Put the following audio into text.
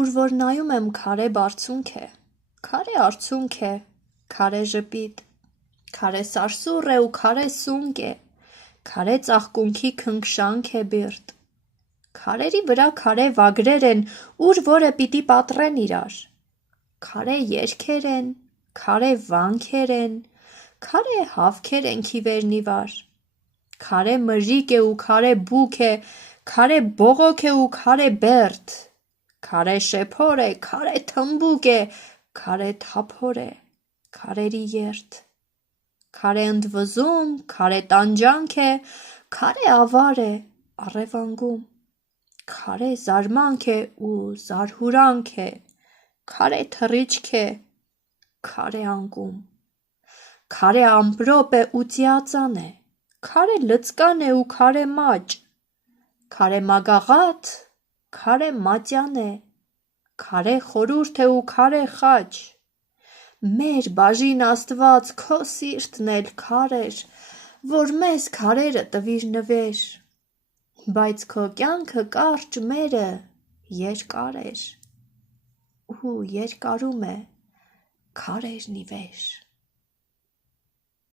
Ուր որ նայում եմ քարե բարձունք է, քարե արցունք է, քարե ժպիտ, քարե սարսուռ է ու քարե սունկ է, քարե ծաղկունքի քնքշանք է բիրտ, քարերի վրա քարե վագրեր են, ուր որը պիտի պատռեն իրար, քարե երգեր են, քարե վանքեր են, քարե հավքեր են քիվերն ի վար, քարե մրրիկ է ու քարե բուք է, քարե բողոք է ու քարե բերդ, քարե շեփոր է, քարե թմբուկ է, քարե թափոր է, քարերի երթ, քարե ընդվզում, քարե տանջանք է, քարե ավար է, առևանգում, քարե զարմանք է ու զարհուրանք է, քարե թռիչք է, քարե անկում, քարե ամպրոպ է ու ծիածան է, քարե լծկան է ու քարե մաճ, քարե մագաղաթ, քարե մատյան է, քարե խորհուրդ է ու քարե խաչ, մեր բաժին Աստված քո սիրտն էլ քար էր, որ մեզ քարերը տվիր նվեր, բայց քո կյանքը կարճ մերը երկար էր, ու երկարում է քարերն ի վեր։